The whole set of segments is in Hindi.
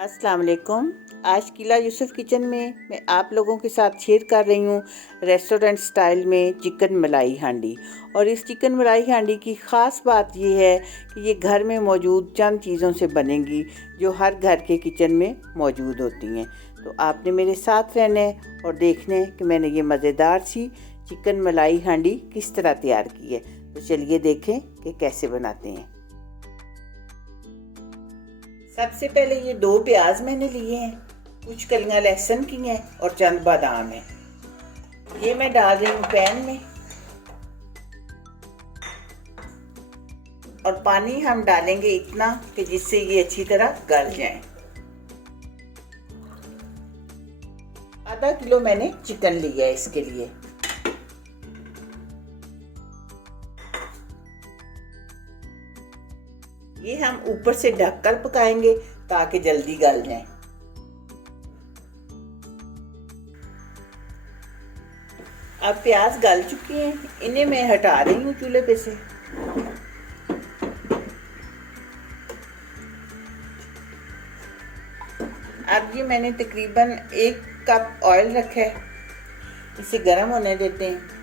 अस्सलाम वालेकुम। आज किला यूसुफ किचन में मैं आप लोगों के साथ शेयर कर रही हूँ रेस्टोरेंट स्टाइल में चिकन मलाई हांडी। और इस चिकन मलाई हांडी की ख़ास बात ये है कि ये घर में मौजूद चंद चीज़ों से बनेगी जो हर घर के किचन में मौजूद होती हैं। तो आपने मेरे साथ रहना है और देखना है कि मैंने ये मज़ेदार सी चिकन मलाई हांडी किस तरह तैयार की है। तो चलिए देखें कि कैसे बनाते हैं। सबसे पहले ये 2 प्याज मैंने लिए हैं, कुछ कलियां लहसुन की हैं और चंद बादाम हैं। ये मैं डाल रही हूँ पैन में और पानी हम डालेंगे इतना कि जिससे ये अच्छी तरह गल जाए। आधा किलो मैंने चिकन लिया है इसके लिए। ये हम ऊपर से ढककर पकाएंगे ताकि जल्दी गल जाए। अब प्याज गल चुके हैं, इन्हें मैं हटा रही हूँ चूल्हे पे से। अब ये मैंने तकरीबन 1 कप ऑयल रखा है, इसे गर्म होने देते हैं।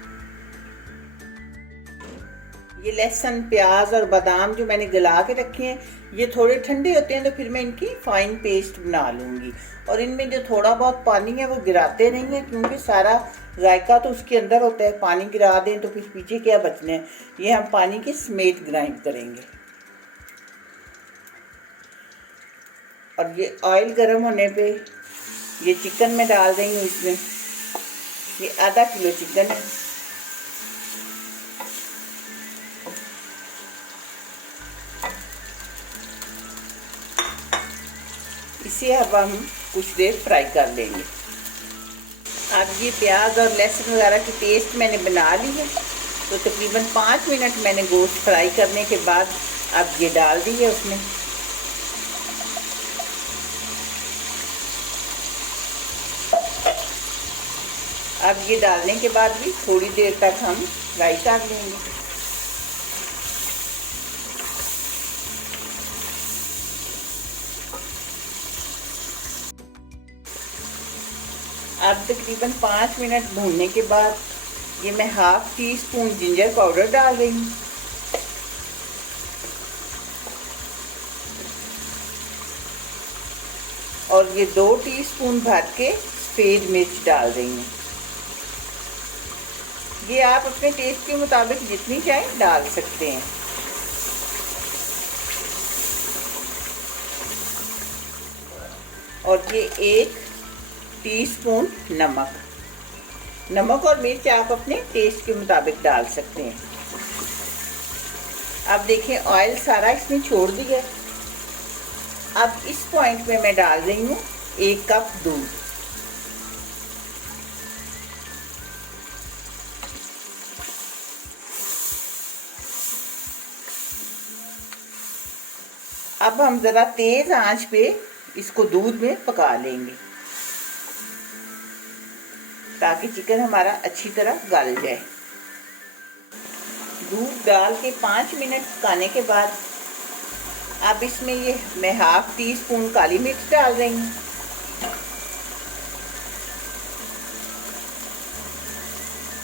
ये लहसुन, प्याज और बादाम जो मैंने गला के रखे हैं ये थोड़े ठंडे होते हैं तो फिर मैं इनकी फाइन पेस्ट बना लूँगी। और इनमें जो थोड़ा बहुत पानी है वो गिराते नहीं हैं क्योंकि सारा जायका तो उसके अंदर होता है। पानी गिरा दें तो फिर पीछे क्या बचना है। ये हम पानी के समेत ग्राइंड करेंगे। और ये ऑयल गर्म होने पे ये चिकन में डाल रही हूँ। इसमें ये आधा किलो चिकन है। इसे अब हम कुछ देर फ्राई कर लेंगे। अब ये प्याज और लहसुन वगैरह की पेस्ट मैंने बना ली है तो तकरीबन 5 मिनट मैंने गोश्त फ्राई करने के बाद अब ये डाल दी है उसमें। अब ये डालने के बाद भी थोड़ी देर तक हम फ्राई कर लेंगे। अब तकरीबन 5 मिनट भूनने के बाद ये मैं ½ टीस्पून जिंजर पाउडर डाल रही हूँ। और ये 2 टीस्पून भर के सफ़ेद मिर्च डाल रही हूँ। ये आप अपने टेस्ट के मुताबिक जितनी चाहें डाल सकते हैं। और ये 1 टीस्पून नमक और मिर्च आप अपने टेस्ट के मुताबिक डाल सकते हैं। अब देखें ऑयल सारा इसमें छोड़ दिया। अब इस पॉइंट में मैं डाल रही हूँ 1 कप दूध। अब हम ज़रा तेज़ आंच पे इसको दूध में पका लेंगे ताकि चिकन हमारा अच्छी तरह गल जाए। दूध डाल के 5 मिनट पकाने के बाद अब इसमें ये मैं ½ टीस्पून काली मिर्च डाल रही हूँ।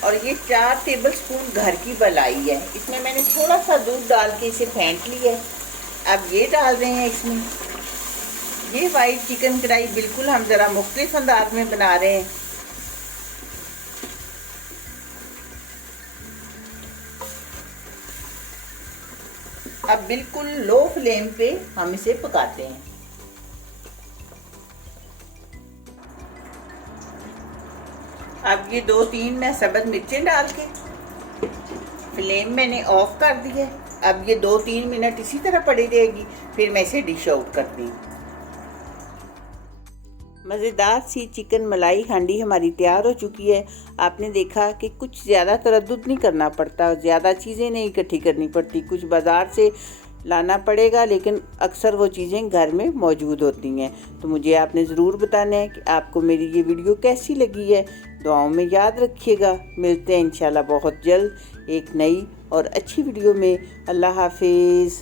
और ये 4 टेबलस्पून घर की मलाई है। इसमें मैंने थोड़ा सा दूध डाल के इसे फेंट लिया है। अब ये डाल रहे हैं इसमें। ये वाइट चिकन कढ़ाई बिल्कुल हम ज़रा मुख्तलिफ अंदाज में बना रहे हैं। अब बिल्कुल लो फ्लेम पे हम इसे पकाते हैं। अब ये 2-3 मैं सब्ज़ मिर्चें डाल के फ्लेम मैंने ऑफ कर दी है। अब ये 2-3 मिनट इसी तरह पड़ी रहेगी, फिर मैं इसे डिश आउट कर दी। मज़ेदार सी चिकन मलाई हांडी हमारी तैयार हो चुकी है। आपने देखा कि कुछ ज़्यादा तरद्दुद नहीं करना पड़ता, ज़्यादा चीज़ें नहीं इकट्ठी करनी पड़ती। कुछ बाज़ार से लाना पड़ेगा लेकिन अक्सर वो चीज़ें घर में मौजूद होती हैं। तो मुझे आपने ज़रूर बताना है कि आपको मेरी ये वीडियो कैसी लगी है। दुआओं में याद रखिएगा। मिलते हैं इंशाल्लाह बहुत जल्द एक नई और अच्छी वीडियो में। अल्लाह हाफिज़।